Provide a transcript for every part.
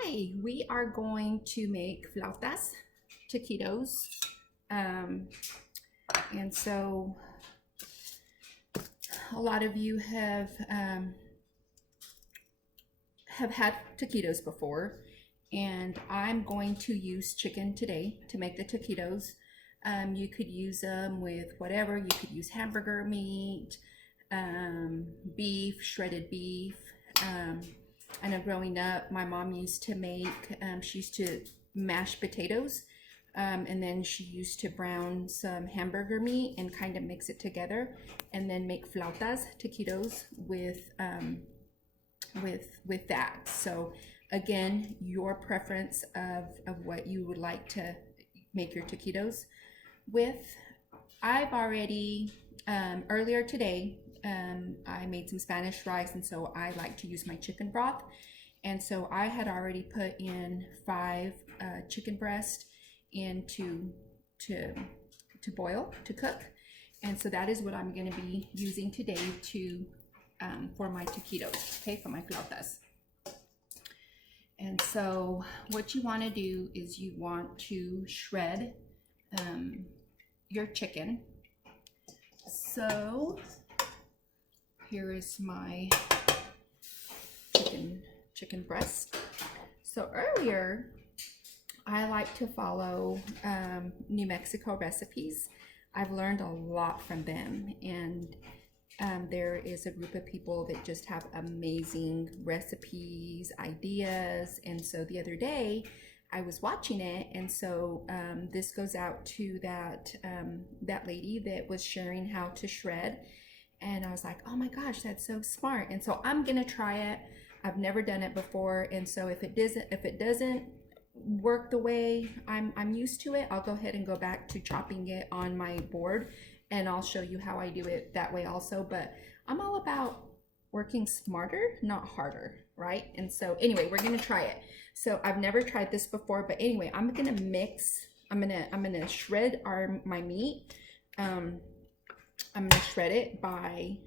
Hi, we are going to make flautas, taquitos. Um, and so a lot of you have had taquitos before, and I'm going to use chicken today to make the taquitos. You could use them with whatever. You could use hamburger meat, beef, shredded beef. I know growing up, my mom used to make, she used to mash potatoes, and then she used to brown some hamburger meat and kind of mix it together, and then make flautas, taquitos with that. So again, your preference of what you would like to make your taquitos with. I've already, earlier today, I made some Spanish rice, and so I like to use my chicken broth. And so I had already put in 5 chicken breast into to boil, to cook. And so that is what I'm going to be using today to for my taquitos, okay, for my flautas. And so what you want to do is you want to shred your chicken. So here is my chicken breast. So earlier, I like to follow New Mexico recipes. I've learned a lot from them, and there is a group of people that just have amazing recipes, ideas. And so the other day, I was watching it, and so this goes out to that lady that was sharing how to shred. And I was like, oh my gosh, that's so smart. And so I'm gonna try it. I've never done it before, and so if it doesn't work the way I'm used to it, I'll go ahead and go back to chopping it on my board, and I'll show you how I do it that way also. But I'm all about working smarter, not harder, right? And so anyway, we're gonna try it. So I've never tried this before, but anyway, I'm gonna shred my meat. I'm gonna shred it by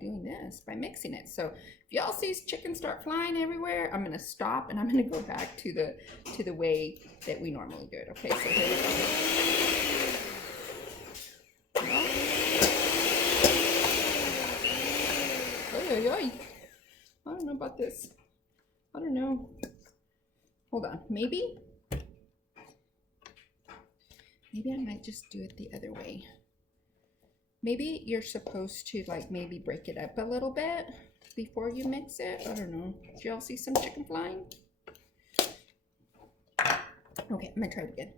doing this, by mixing it. So if y'all see chicken start flying everywhere, I'm gonna stop and I'm gonna go back to the way that we normally do it. Okay, so here we go. Oy, oy, oy. I don't know about this. I don't know. Hold on, maybe I might just do it the other way. Maybe you're supposed to like maybe break it up a little bit before you mix it. I don't know. Did y'all see some chicken flying? Okay, I'm gonna try it again.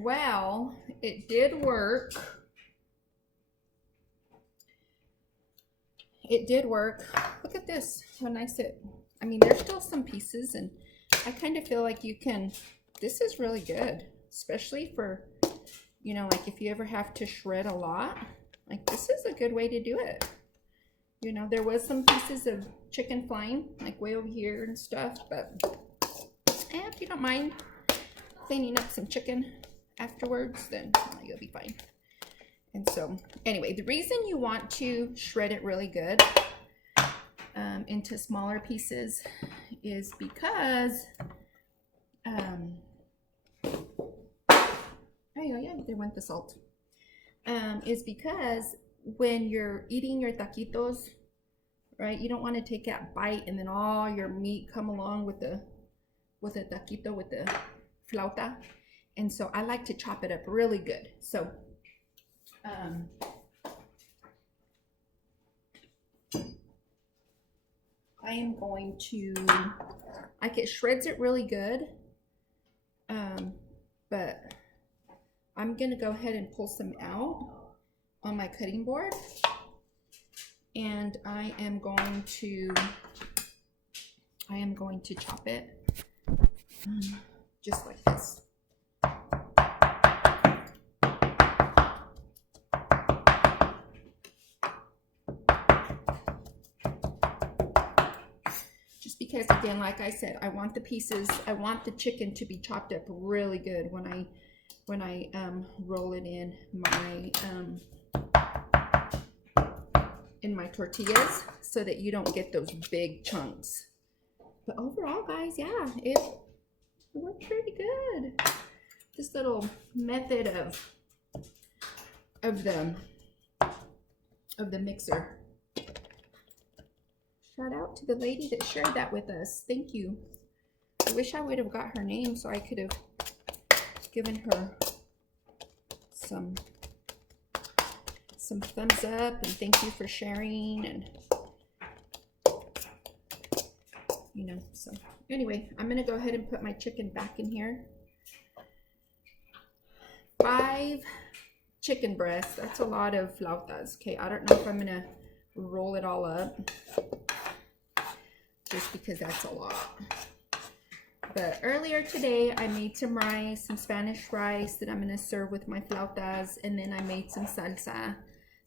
Well, it did work. It did work. Look at this, how nice it, I mean, there's still some pieces, and I kind of feel like you can, this is really good, especially for, you know, like if you ever have to shred a lot, like this is a good way to do it. You know, there was some pieces of chicken flying, like way over here and stuff, but if you don't mind cleaning up some chicken afterwards, then you'll be fine. And so anyway, the reason you want to shred it really good into smaller pieces is because yeah, there went the salt. Is because when you're eating your taquitos, right, you don't want to take that bite and then all your meat come along with the taquito, with the flauta. And so I like to chop it up really good. So I am going to, it shreds it really good, but I'm gonna go ahead and pull some out on my cutting board, and I am going to chop it just like this. Just because, again, like I said, I want the chicken to be chopped up really good when I roll it in my tortillas, so that you don't get those big chunks. But overall, guys, yeah, it worked pretty good. This little method of the mixer. Shout out to the lady that shared that with us. Thank you. I wish I would have got her name so I could have given her some thumbs up and thank you for sharing, and you know. So anyway, I'm gonna go ahead and put my chicken back in here. 5 chicken breasts. That's a lot of flautas. Okay, I don't know if I'm gonna roll it all up, just because that's a lot. But earlier today, I made some rice, some Spanish rice that I'm gonna serve with my flautas, and then I made some salsa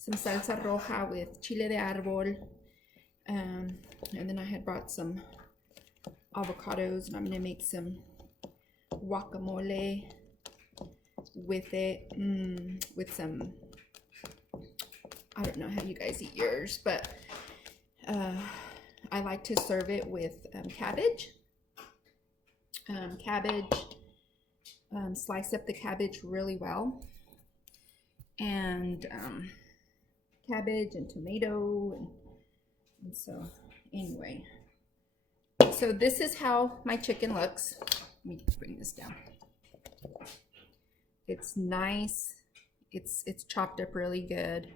roja with chile de árbol, and then I had brought some avocados, and I'm gonna make some guacamole with it, with some, I don't know how you guys eat yours, but I like to serve it with cabbage. Slice up the cabbage really well, and cabbage and tomato, and so anyway, so this is how my chicken looks. Let me bring this down. It's nice. It's chopped up really good.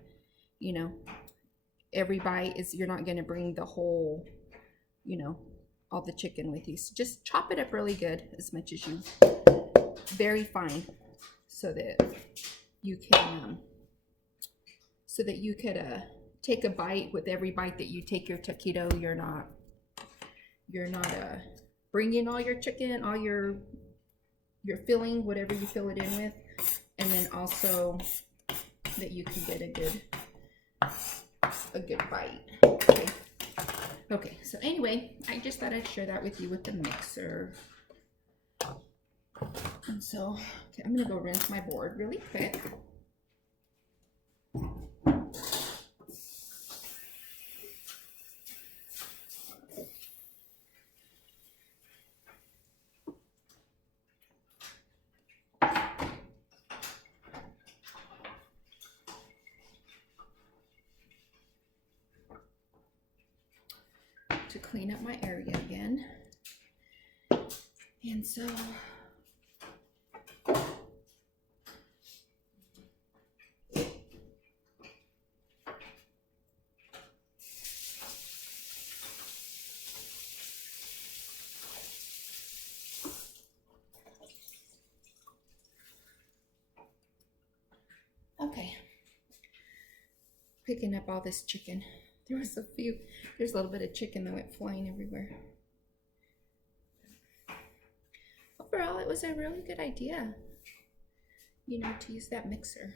You know, every bite is, you're not going to bring the whole, you know, all the chicken with you. So just chop it up really good, as much as you, very fine, so that you can take a bite. With every bite that you take your taquito, you're not bringing all your chicken, all your filling, whatever you fill it in with, and then also that you can get a good bite. Okay, so anyway, I just thought I'd share that with you with the mixer. And so, okay, I'm gonna go rinse my board really quick. To clean up my area again. And so okay, picking up all this chicken. There's a little bit of chicken that went flying everywhere. Overall, it was a really good idea, you know, to use that mixer.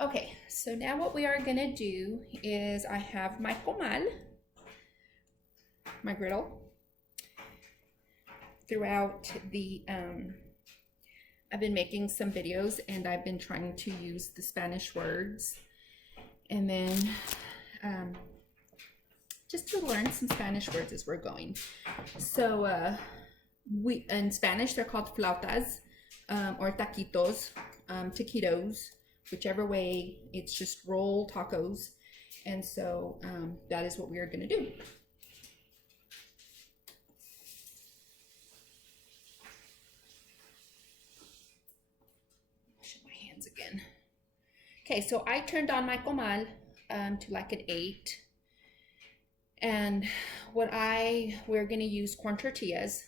Okay, so now what we are gonna do is, I have my comal, my griddle. Throughout the, I've been making some videos, and I've been trying to use the Spanish words, and then just to learn some Spanish words as we're going. So in Spanish, they're called flautas, or taquitos, taquitos, whichever way. It's just roll tacos. And so that is what we are going to do. Again. Okay, so I turned on my comal to like an 8. And we're gonna use corn tortillas.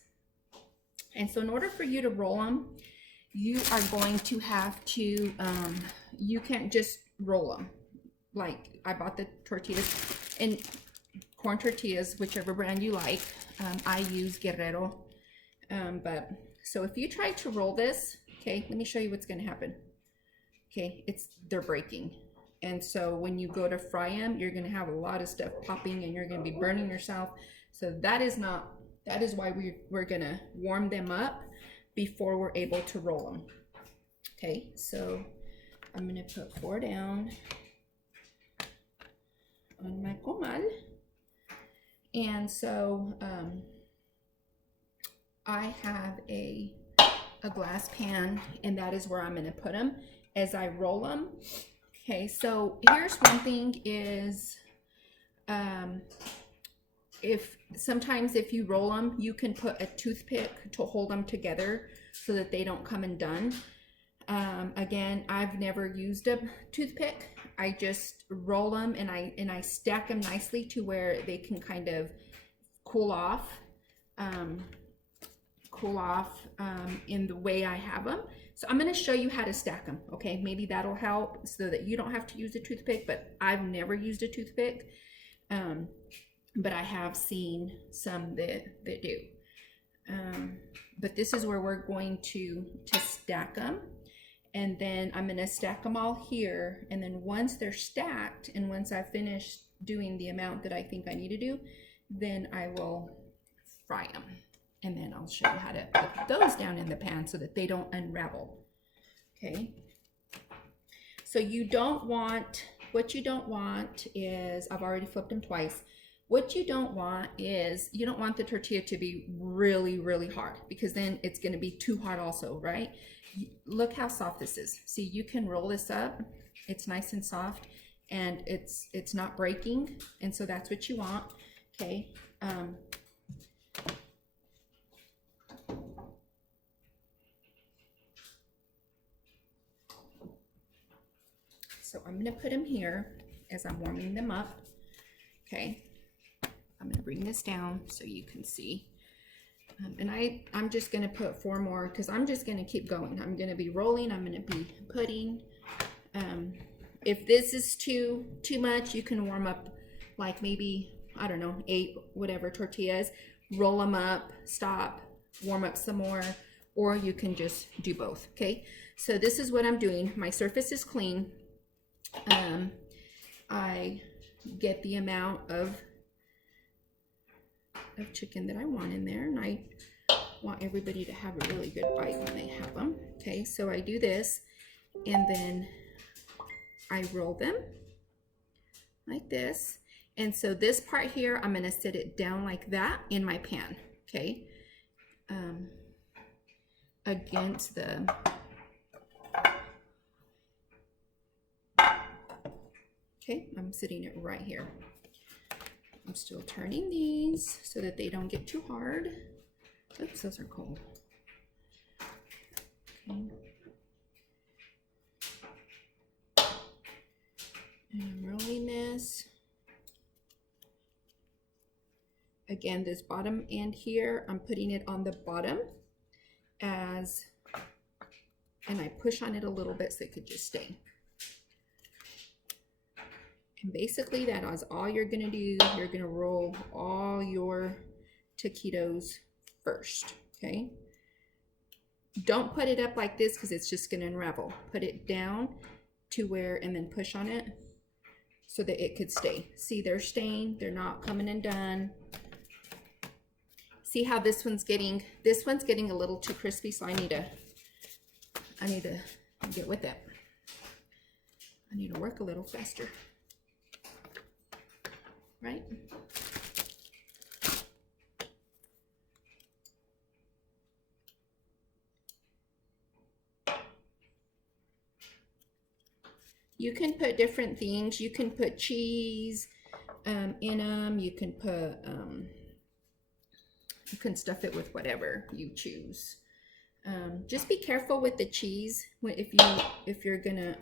And so in order for you to roll them, you are going to have to, you can't just roll them. Like I bought the tortillas and corn tortillas, whichever brand you like. I use Guerrero. But so if you try to roll this, okay, let me show you what's gonna happen. Okay, they're breaking. And so when you go to fry them, you're gonna have a lot of stuff popping and you're gonna be burning yourself. So that is why we're gonna warm them up before we're able to roll them. Okay, so I'm gonna put 4 down on my comal. And so I have a glass pan, and that is where I'm gonna put them as I roll them. Okay, so here's one thing is, sometimes if you roll them, you can put a toothpick to hold them together so that they don't come undone. Again, I've never used a toothpick. I just roll them and I stack them nicely to where they can kind of cool off in the way I have them. So I'm going to show you how to stack them. Okay, maybe that'll help so that you don't have to use a toothpick, but I've never used a toothpick. But I have seen some that do. But this is where we're going to stack them. And then I'm going to stack them all here. And then once they're stacked and once I've finished doing the amount that I think I need to do, then I will fry them. And then I'll show you how to put those down in the pan so that they don't unravel. Okay. So what you don't want is, I've already flipped them twice. What you don't want is, you don't want the tortilla to be really, really hard, because then it's going to be too hard also, right? Look how soft this is. See, you can roll this up. It's nice and soft and it's not breaking. And so that's what you want. Okay. So I'm going to put them here as I'm warming them up. Okay. I'm going to bring this down so you can see. And I'm just going to put 4 more because I'm just going to keep going. I'm going to be rolling. I'm going to be putting. If this is too much, you can warm up like maybe, I don't know, 8 whatever tortillas. Roll them up, stop, warm up some more, or you can just do both. Okay. So this is what I'm doing. My surface is clean. I get the amount of chicken that I want in there, and I want everybody to have a really good bite when they have them. Okay, so I do this and then I roll them like this, and so this part here I'm going to set it down like that in my pan. Okay, against the I'm sitting it right here. I'm still turning these so that they don't get too hard. Oops, those are cold. Okay. And I'm rolling this. Again, this bottom end here, I'm putting it on the bottom and I push on it a little bit so it could just stay. And basically that is all you're going to do. You're going to roll all your taquitos first, okay? Don't put it up like this because it's just going to unravel. Put it down to where, and then push on it so that it could stay. See, they're staying. They're not coming undone. See how this one's getting a little too crispy, so I need to get with it. I need to work a little faster. Right? You can put different things. You can put cheese in them. You can put, you can stuff it with whatever you choose. Just be careful with the cheese if you're gonna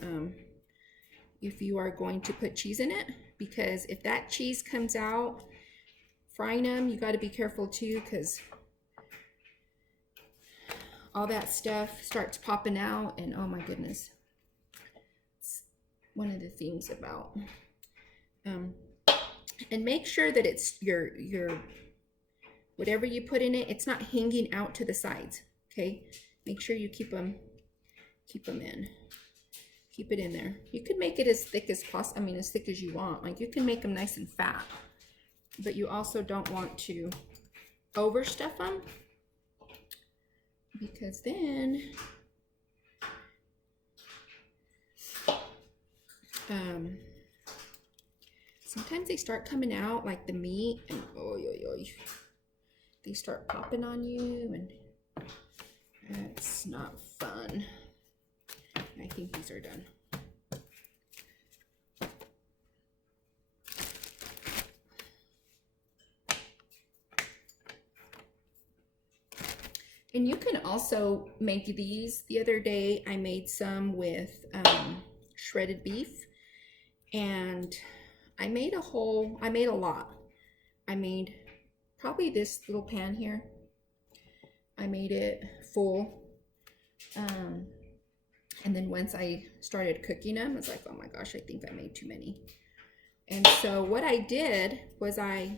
if you are going to put cheese in it, because if that cheese comes out frying them, you got to be careful too, because all that stuff starts popping out, and oh my goodness, it's one of the things about and make sure that it's your whatever you put in it, it's not hanging out to the sides. Okay, make sure you keep them in. Keep it in there. You can make it as thick as possible. I mean, as thick as you want. Like, you can make them nice and fat, but you also don't want to overstuff them, because then sometimes they start coming out like the meat, and they start popping on you, and that's not fun. I think these are done. And you can also make these. The other day I made some with shredded beef, and I made a lot. I made probably this little pan here. I made it full. And then once I started cooking them, I was like, oh my gosh, I think I made too many. And so what I did was I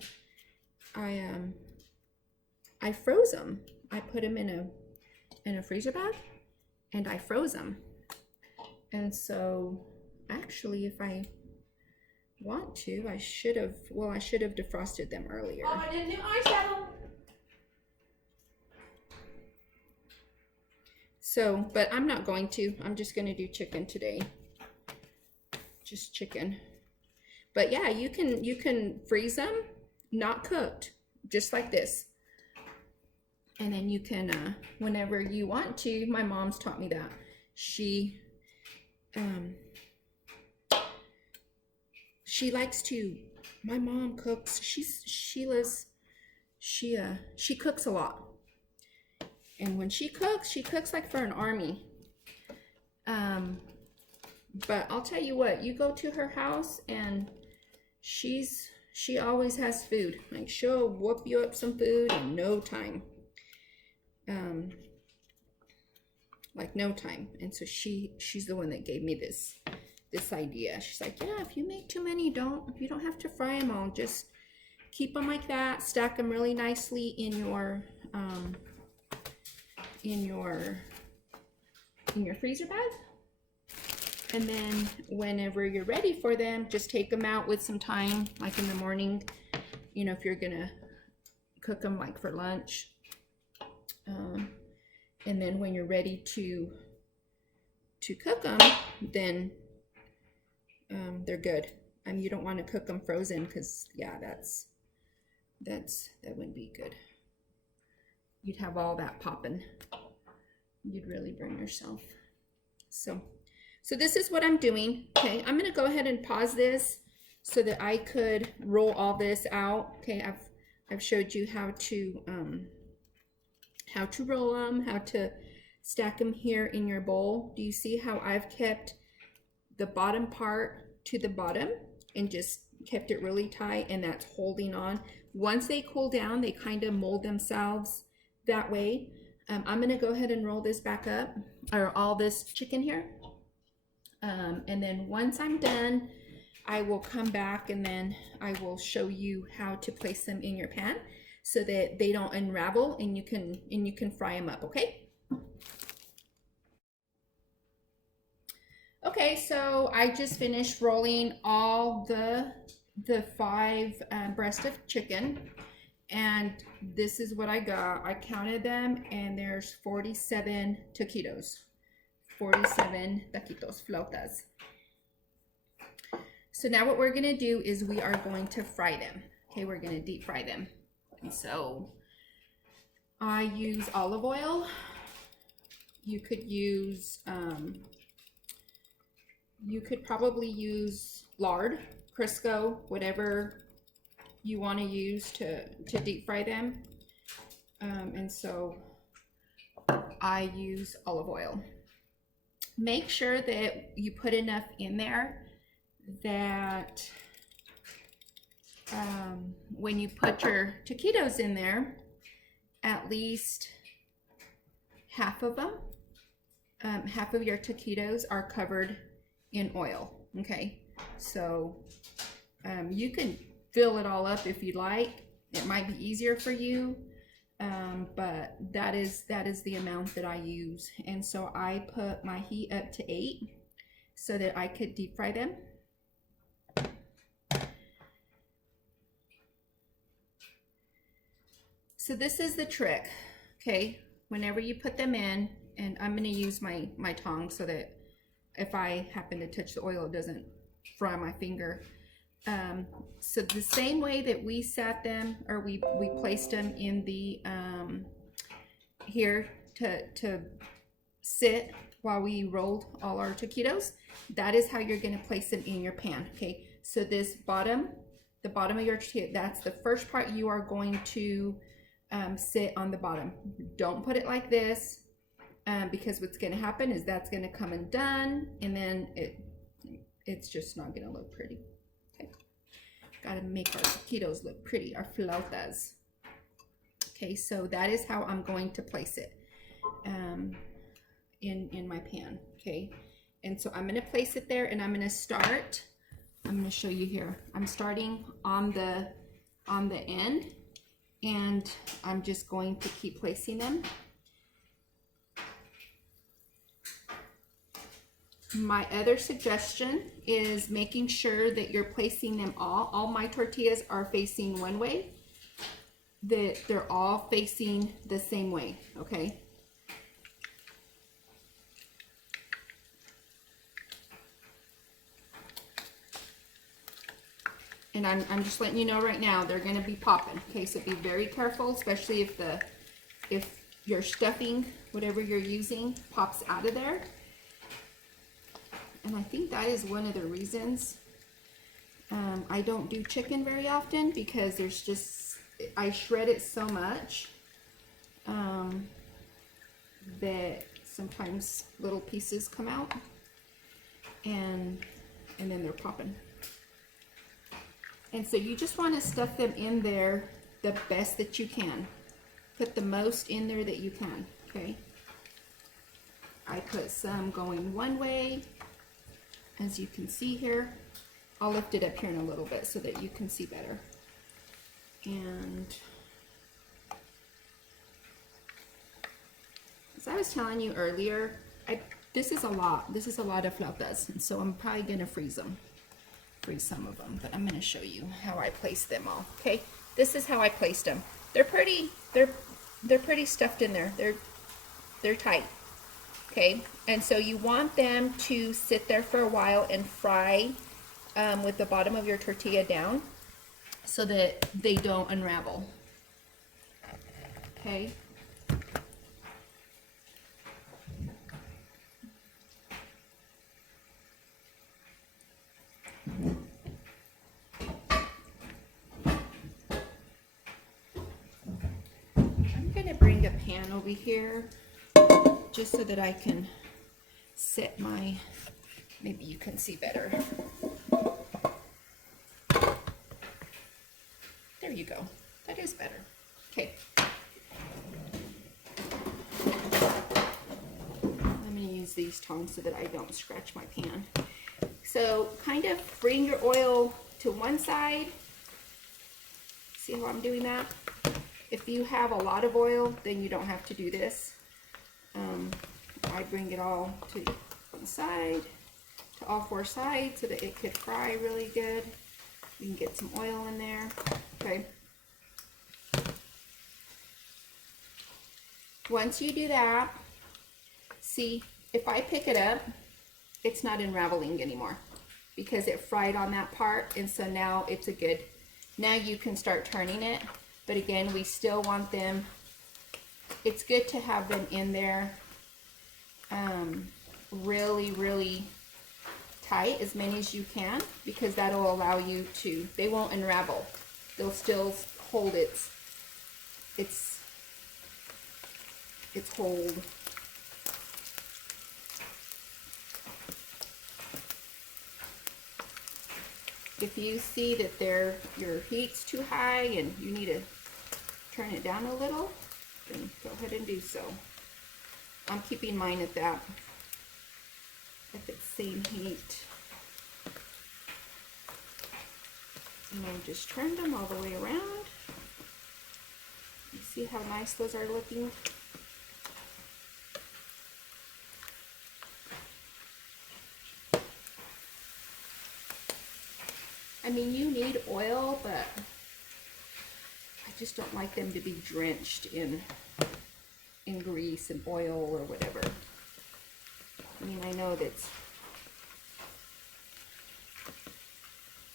froze them. I put them in a freezer bag, and I froze them. And so actually, if I want to, I should have defrosted them earlier. Oh, I didn't do eyeshadow. So, but I'm not going to. I'm just going to do chicken today. Just chicken. But yeah, you can freeze them, not cooked, just like this. And then you can, whenever you want to, my mom's taught me that. She likes to, my mom cooks, she cooks a lot. And when she cooks like for an army. But I'll tell you what, you go to her house and she always has food. Like, she'll whoop you up some food in no time. Like no time. And so she's the one that gave me this idea. She's like, yeah, if you make too many, you don't have to fry them all. Just keep them like that. Stack them really nicely in your freezer bag. And then whenever you're ready for them, just take them out with some time, like in the morning, you know, if you're gonna cook them like for lunch. And then when you're ready to cook them, then they're good. I mean, you don't want to cook them frozen, because yeah, that wouldn't be good. You'd have all that popping. You'd really burn yourself. So this is what I'm doing. Okay, I'm gonna go ahead and pause this so that I could roll all this out. Okay, I've showed you how to roll them, how to stack them here in your bowl. Do you see how I've kept the bottom part to the bottom and just kept it really tight, and that's holding on? Once they cool down, they kind of mold themselves that way. I'm gonna go ahead and roll this back up, or all this chicken here. And then once I'm done, I will come back and then I will show you how to place them in your pan so that they don't unravel, and you can fry them up, okay? Okay, so I just finished rolling all the 5 breasts of chicken, and this is what I got. I counted them, and there's 47 taquitos. 47 taquitos, flautas. So now what we're gonna do is we are going to fry them. Okay, we're gonna deep fry them. And so I use olive oil. You could use, you could probably use lard, Crisco, whatever you want to use to deep fry them. And so I use olive oil. Make sure that you put enough in there that when you put your taquitos in there, at least half of them, half of your taquitos are covered in oil. Okay, so you can fill it all up if you like. It might be easier for you, but that is the amount that I use. And so I put my heat up to 8 so that I could deep fry them. So this is the trick, okay? Whenever you put them in, and I'm gonna use my tongs so that if I happen to touch the oil, it doesn't fry my finger. So the same way that we sat them, or we placed them in the, here to sit while we rolled all our taquitos, that is how you're gonna place them in your pan, okay? So this bottom, the bottom of your tortilla, that's the first part you are going to sit on the bottom. Don't put it like this, because what's going to happen is that's going to come undone, and then it's just not going to look pretty. Okay, got to make our taquitos look pretty, our flautas. Okay, so that is how I'm going to place it in my pan. Okay, and so I'm going to place it there, and I'm going to start. I'm going to show you here. I'm starting on the end. And I'm just going to keep placing them. My other suggestion is making sure that you're placing them all my tortillas are facing one way, that they're all facing the same way, okay? And I'm just letting you know right now, they're gonna be popping. Okay, so be very careful, especially if your stuffing, whatever you're using, pops out of there. And I think that is one of the reasons I don't do chicken very often, because there's just, I shred it so much that sometimes little pieces come out and then they're popping. And so you just want to stuff them in there the best that you can. Put the most in there that you can, okay? I put some going one way, as you can see here. I'll lift it up here in a little bit so that you can see better. And as I was telling you earlier, this is a lot. This is a lot of flautas, and so I'm probably gonna freeze some of them, but I'm going to show you how I place them all. Okay, this is how I placed them. They're pretty stuffed in there. They're tight. Okay, and so you want them to sit there for a while and fry with the bottom of your tortilla down so that they don't unravel. Okay. I'm going to bring a pan over here just so that I can set my, maybe you can see better. There you go. That is better. Okay. I'm going to use these tongs so that I don't scratch my pan. So kind of bring your oil to one side. See how I'm doing that? If you have a lot of oil, then you don't have to do this. I bring it all to one side, to all four sides, so that it could fry really good. You can get some oil in there. Okay. Once you do that, see, if I pick it up, it's not unraveling anymore because it fried on that part, and so now it's a good, now you can start turning it. But again, we still want them, it's good to have them in there really, really tight, as many as you can, because that'll allow you to, they won't unravel. They'll still hold its hold. If you see that your heat's too high and you need to turn it down a little, then go ahead and do so. I'm keeping mine at that, at the same heat. And then just turn them all the way around. You see how nice those are looking? I mean, you need oil, but I just don't like them to be drenched in grease and oil or whatever. I mean, I know that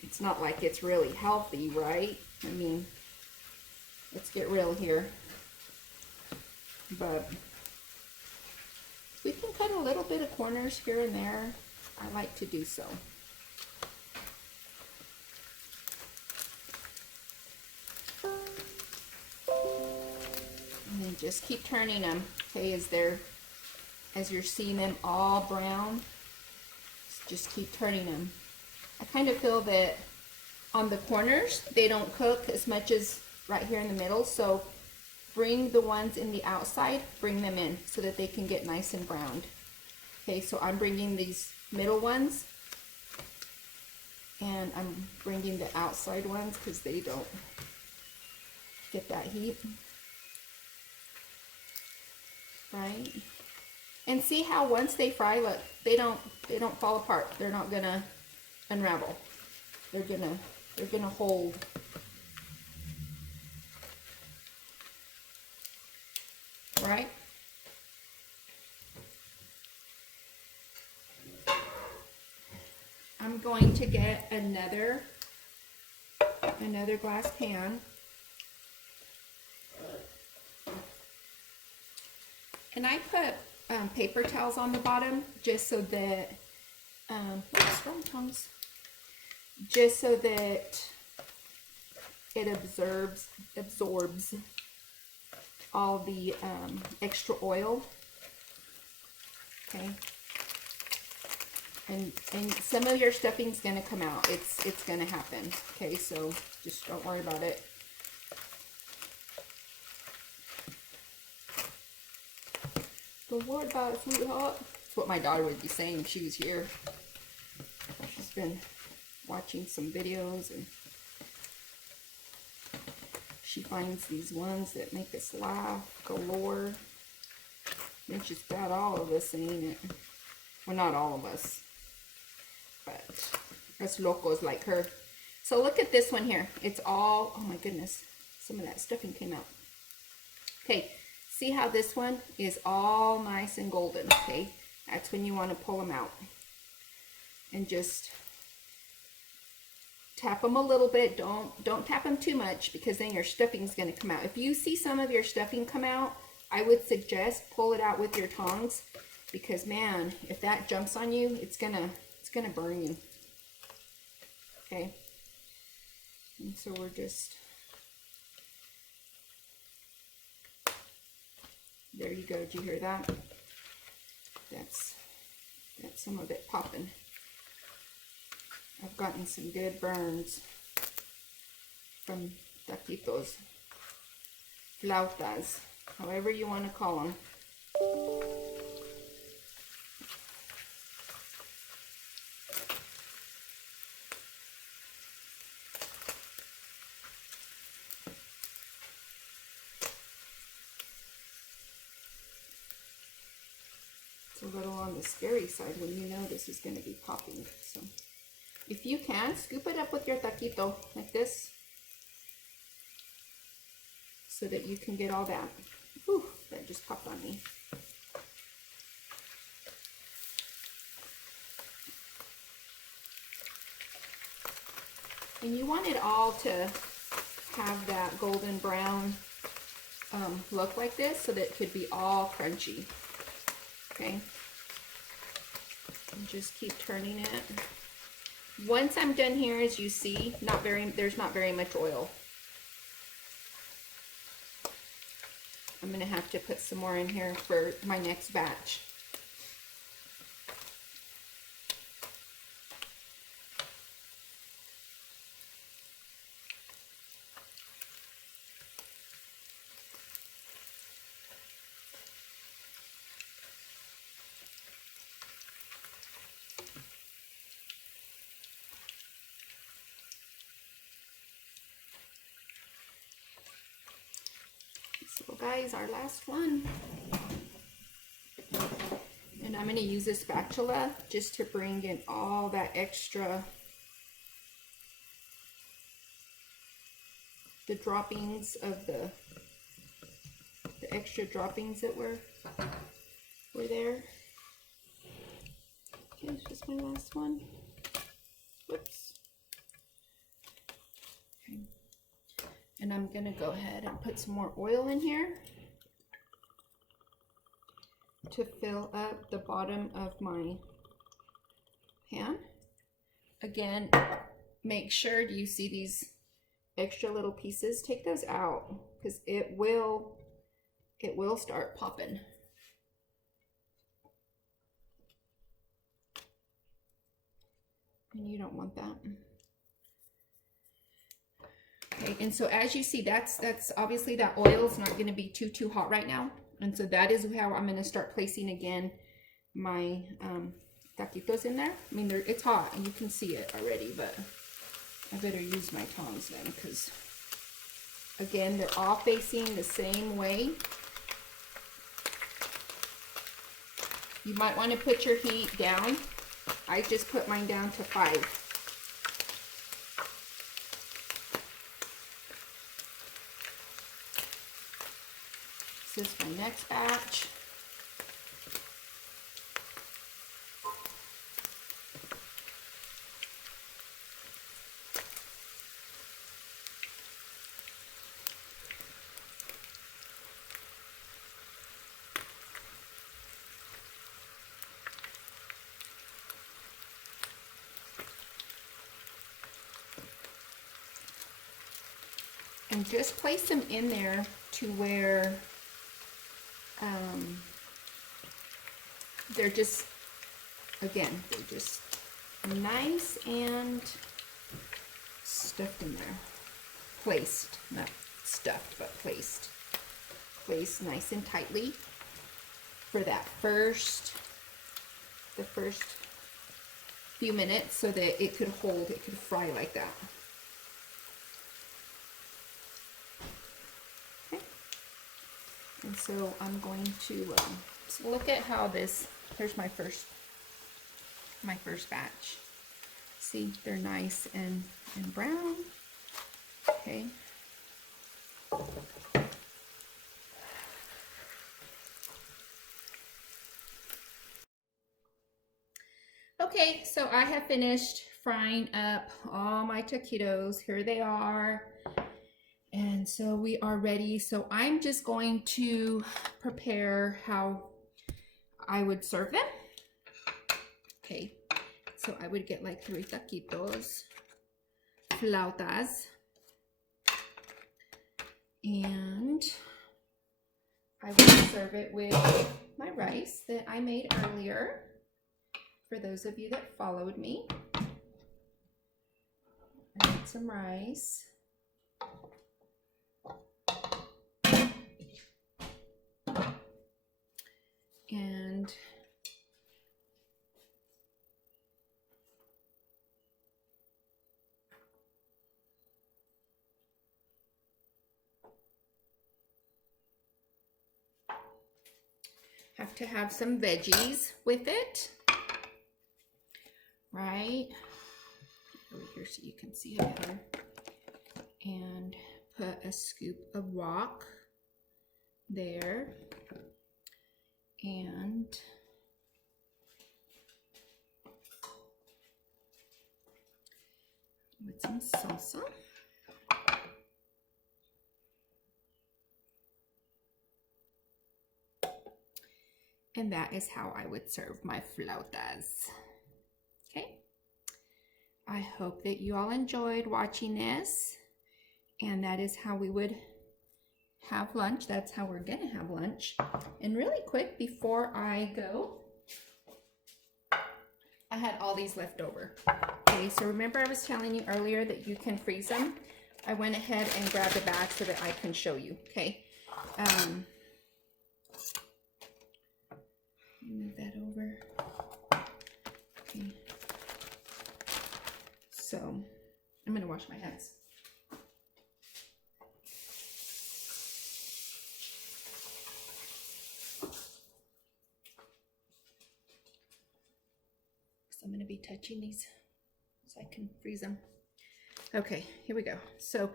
it's not like it's really healthy, right? I mean, let's get real here. But we can cut a little bit of corners here and there. I like to do so. And then just keep turning them, okay, as you're seeing them all brown, just keep turning them. I kind of feel that on the corners, they don't cook as much as right here in the middle, so bring the ones in the outside, bring them in so that they can get nice and browned. Okay, so I'm bringing these middle ones, and I'm bringing the outside ones because they don't get that heat. Right? And see how once they fry, look, they don't fall apart. They're not gonna unravel. They're gonna hold. Right? I'm going to get another glass pan. And I put paper towels on the bottom just so that, oops, wrong tongues. Just so that it absorbs all the extra oil. Okay. And some of your stuffing's gonna come out. It's gonna happen. Okay, so just don't worry about it. Don't worry about it, sweetheart. That's what my daughter would be saying if she was here. She's been watching some videos and she finds these ones that make us laugh galore. And she's got all of us, ain't it? Well, not all of us, but us locals like her. So look at this one here. It's all, oh my goodness, some of that stuffing came out. Okay. See how this one is all nice and golden, okay? That's when you want to pull them out. And just tap them a little bit. Don't tap them too much because then your stuffing's going to come out. If you see some of your stuffing come out, I would suggest pull it out with your tongs because man, if that jumps on you, it's gonna burn you. Okay? And so we're just, there you go. Did you hear that? That's some of it popping. I've gotten some good burns from taquitos, flautas, however you want to call them. It's a little on the scary side when you know this is going to be popping. So if you can, scoop it up with your taquito like this so that you can get all that. Whew, that just popped on me. And you want it all to have that golden brown look like this so that it could be all crunchy. Okay, and just keep turning it. Once I'm done here, as you see, there's not very much oil. I'm gonna have to put some more in here for my next batch. guys, our last one. And I'm going to use a spatula just to bring in all that extra, the droppings of the extra droppings that were there. Okay, it's just my last one. Whoops. Okay. And I'm gonna go ahead and put some more oil in here to fill up the bottom of my pan. Again, make sure you see these extra little pieces, take those out because it will start popping. And you don't want that. Okay, and so as you see, that's obviously that oil is not going to be too hot right now. And so that is how I'm going to start placing again my taquitos in there. I mean, it's hot and you can see it already, but I better use my tongs then because, again, they're all facing the same way. You might want to put your heat down. I just put mine down to 5. This is my next batch. And just place them in there to where they're just, again, they're just nice and stuffed in there. Placed, not stuffed, but placed. Placed nice and tightly for that the first few minutes so that it could hold, it could fry like that. And so I'm going to look at how this, here's my first batch. See, they're nice and brown. Okay. Okay, so I have finished frying up all my taquitos. Here they are. And so we are ready. So I'm just going to prepare how I would serve them. Okay, so I would get like 3 taquitos, flautas, and I would serve it with my rice that I made earlier. For those of you that followed me, I made some rice. And have to have some veggies with it, right? Over here so you can see it better. And put a scoop of wok there. And with some salsa. And that is how I would serve my flautas. Okay. I hope that you all enjoyed watching this. And that is how we would have lunch. That's how we're gonna have lunch. And really quick before I go, I had all these left over. Okay, so remember I was telling you earlier that you can freeze them. I went ahead and grabbed a bag so that I can show you. Okay. Move that over. Okay. So I'm gonna wash my hands. to be touching these so I can freeze them. Okay, here we go. So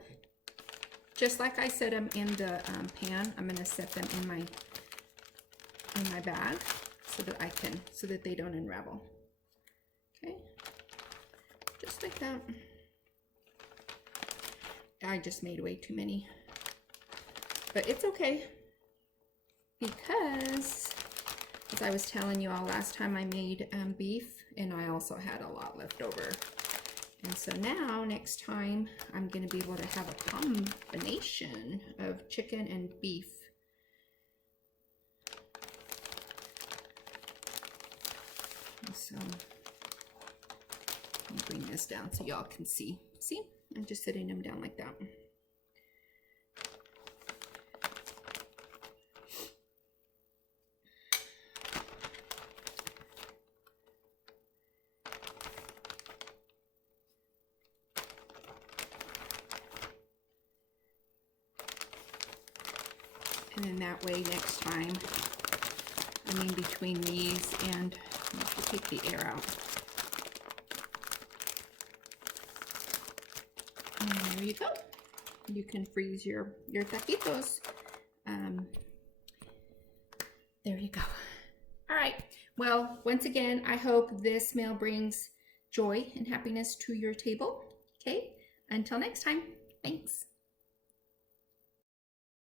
just like I set them in the pan, I'm going to set them in my bag so that they don't unravel. Okay, just like that. I just made way too many, but it's okay because, as I was telling you all last time, I made beef, and I also had a lot left over. And so now, next time, I'm going to be able to have a combination of chicken and beef. And so, let me bring this down so y'all can see. See? I'm just sitting them down like that. And then that way next time, I mean between these and to take the air out. And there you go. You can freeze your taquitos. There you go. All right. Well, once again, I hope this meal brings joy and happiness to your table. Okay. Until next time.